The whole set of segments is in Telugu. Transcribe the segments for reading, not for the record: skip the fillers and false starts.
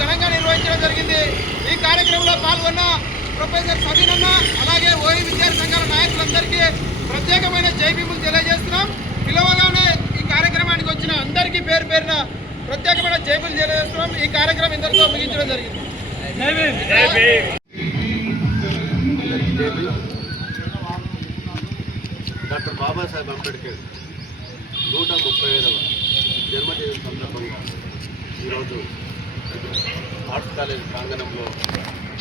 ఘనంగా నిర్వహించడం జరిగింది। ఈ కార్యక్రమంలో పాల్గొన్న ప్రొఫెసర్ సబీన్ అన్న అలాగే ఓయి విద్యార్థి సంఘాల నాయకులందరికీ ప్రత్యేకమైన జైభీములు తెలియజేస్తున్నాం। పిలవగానే ఈ కార్యక్రమానికి వచ్చిన అందరికీ పేరు పేరున ప్రత్యేకమైన జైభీములు తెలియజేస్తున్నాం। ఈ కార్యక్రమం ఇందరితో ముగించడం జరిగింది। డాక్టర్ బాబాసాహెబ్ అంబేద్కర్ 135వ జన్మదిన సందర్భంగా ఈరోజు ఆర్ట్స్ కాలేజ్ ప్రాంగణంలో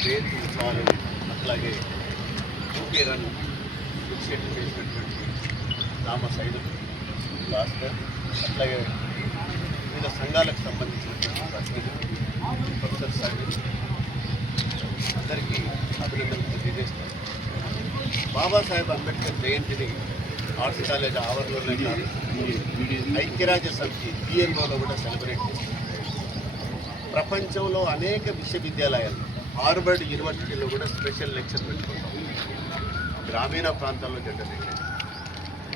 జయంతి ఉత్సవాలు అట్లాగే యూకే రన్ ఇనిషియేటివ్ చేసినటువంటి రామ సైదులు భాస్కర్ అట్లాగే వివిధ సంఘాలకు సంబంధించినటువంటి ప్రతినిధులు ప్రొఫెసర్ సైదులు అందరికీ అభినందనలు తెలియజేస్తారు। బాబాసాహెబ్ అంబేద్కర్ జయంతిని ఆర్ట్స్ కాలేజ్ ఆవరణలోనే కాదు ఐక్యరాజ్య సమితి PNOలో కూడా సెలబ్రేట్ చేస్తారు। ప్రపంచంలో అనేక విశ్వవిద్యాలయాలు హార్వర్డ్ యూనివర్సిటీలో కూడా స్పెషల్ లెక్చర్ పెట్టుకుంటాం। గ్రామీణ ప్రాంతాల్లో జరగలేదు।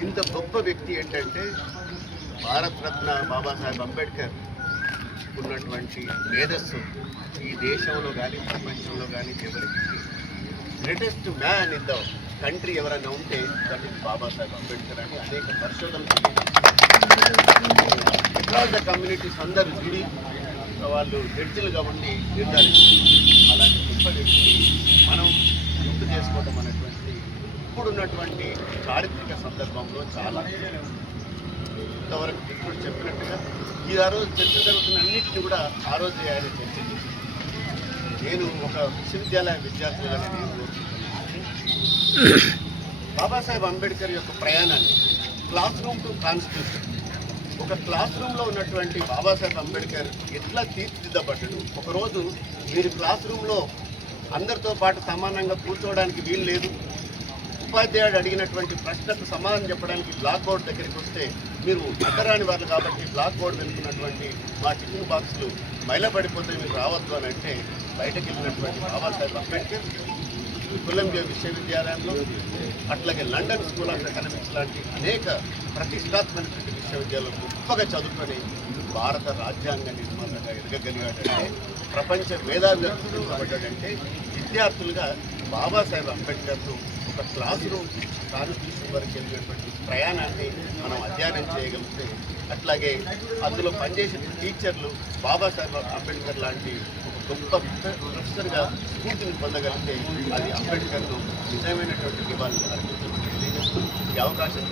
ఇంత గొప్ప వ్యక్తి ఏంటంటే భారతరత్న బాబాసాహెబ్ అంబేద్కర్ ఉన్నటువంటి మేధస్సు ఈ దేశంలో కానీ ప్రపంచంలో కానీ ఎవరికి greatest man in the country ఎవరైనా ఉంటే దట్ ఇస్ బాబాసాహెబ్ అంబేద్కర్ అని అనేక పరిశోధనలు అక్రాస్ ద కమ్యూనిటీస్ అందరూ విడి వాళ్ళు జడ్జిలుగా ఉండి నిర్ధారిస్తారు। అలాంటి గొప్ప వ్యక్తిని మనం గుర్తు చేసుకోవడం అనేటువంటి ఇప్పుడున్నటువంటి చారిత్రక సందర్భంలో చాలా ఇంతవరకు ఇప్పుడు చెప్పినట్టుగా ఆ రోజు చర్చ జరుగుతున్న అన్నింటినీ కూడా ఆ రోజు ఆయన చర్చ చేశారు। నేను ఒక విశ్వవిద్యాలయ విద్యార్థులుగా నేను బాబాసాహెబ్ అంబేద్కర్ యొక్క ప్రయాణాన్ని క్లాస్ రూమ్ టు కాన్స్టిట్యూషన్ ఒక క్లాస్ రూమ్లో ఉన్నటువంటి బాబాసాహెబ్ అంబేద్కర్ ఎట్లా తీర్చిదిద్దబడ్డాడు। ఒకరోజు మీరు క్లాస్ రూమ్లో అందరితో పాటు సమానంగా కూర్చోవడానికి వీలు లేదు। ఉపాధ్యాయుడు అడిగినటువంటి ప్రశ్నకు సమాధానం చెప్పడానికి బ్లాక్ బోర్డు దగ్గరికి వస్తే మీరు అక్కరాని వాళ్ళు కాబట్టి బ్లాక్ బోర్డు వెనుకున్నటువంటి మా టిఫిన్ బాక్సులు మైలపడిపోతే మీరు రావద్దు అని అంటే బయటకు వెళ్ళినటువంటి బాబాసాహెబ్ అంబేద్కర్ కొలంబియా విశ్వవిద్యాలయంలో అట్లాగే లండన్ స్కూల్ ఆఫ్ ఎకనామిక్స్ లాంటి అనేక ప్రతిష్టాత్మకమైన విశ్వవిద్యాలయంలో గొప్పగా చదువుకొని భారత రాజ్యాంగ నిర్మాతగా ఎదగగలిగాడంటే ప్రపంచ మేధావిగా గుర్తించబడ్డాడంటే విద్యార్థులుగా బాబాసాహెబ్ అంబేద్కర్ను ఒక క్లాస్ రూమ్ కాన్స్టిట్యూషన్ వరకు వెళ్ళినటువంటి ప్రయాణాన్ని మనం అధ్యయనం చేయగలిగితే అట్లాగే అందులో పనిచేసిన టీచర్లు బాబాసాహెబ్ అంబేద్కర్ లాంటి గొప్ప ప్రొఫెసర్గా స్ఫూర్తిని పొందగలిగితే అది అంబేద్కర్ను నిజమైనటువంటి నివాళులు అర్పించడం ఈ అవకాశం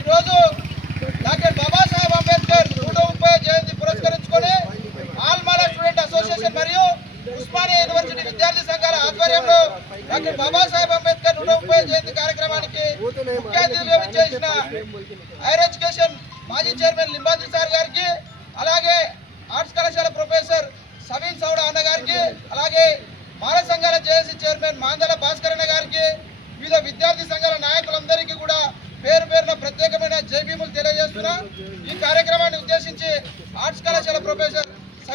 ఈరోజు డాక్టర్ బాబాసాహెబ్ అంబేద్కర్ 130వ జయంతి పురస్కరించుకొని ఆల్మాల స్టూడెంట్ అసోసియేషన్ మరియు ఉస్మానియా యూనివర్సిటీ విద్యార్థి సంఘాల ఆధ్వర్యంలో డాక్టర్ బాబాసాహెబ్ అంబేద్కర్ 130వ జయంతి కార్యక్రమానికి ముఖ్య అతిథిగా విచ్చేసిన హైయర్ ఎడ్యుకేషన్ మాజీ చైర్మన్ లింబాద్రి సార్ గారికి అలాగే ఆర్ట్స్ కళాశాల ప్రొఫెసర్ సబీన్ సౌడా అన్న గారికి అలాగే మాల సంఘాల జేఏసీ చైర్మన్ మాందల భాస్కర్ అన్న గారికి వివిధ విద్యార్థి సంఘాల నాయకులందరికీ కూడా పేరు పేరున ప్రత్యేకమైన జైభీములు తెలియజేస్తున్నా। ఈ కార్యక్రమాన్ని ఉద్దేశించి ఆర్ట్స్ కళాశాల ప్రొఫెసర్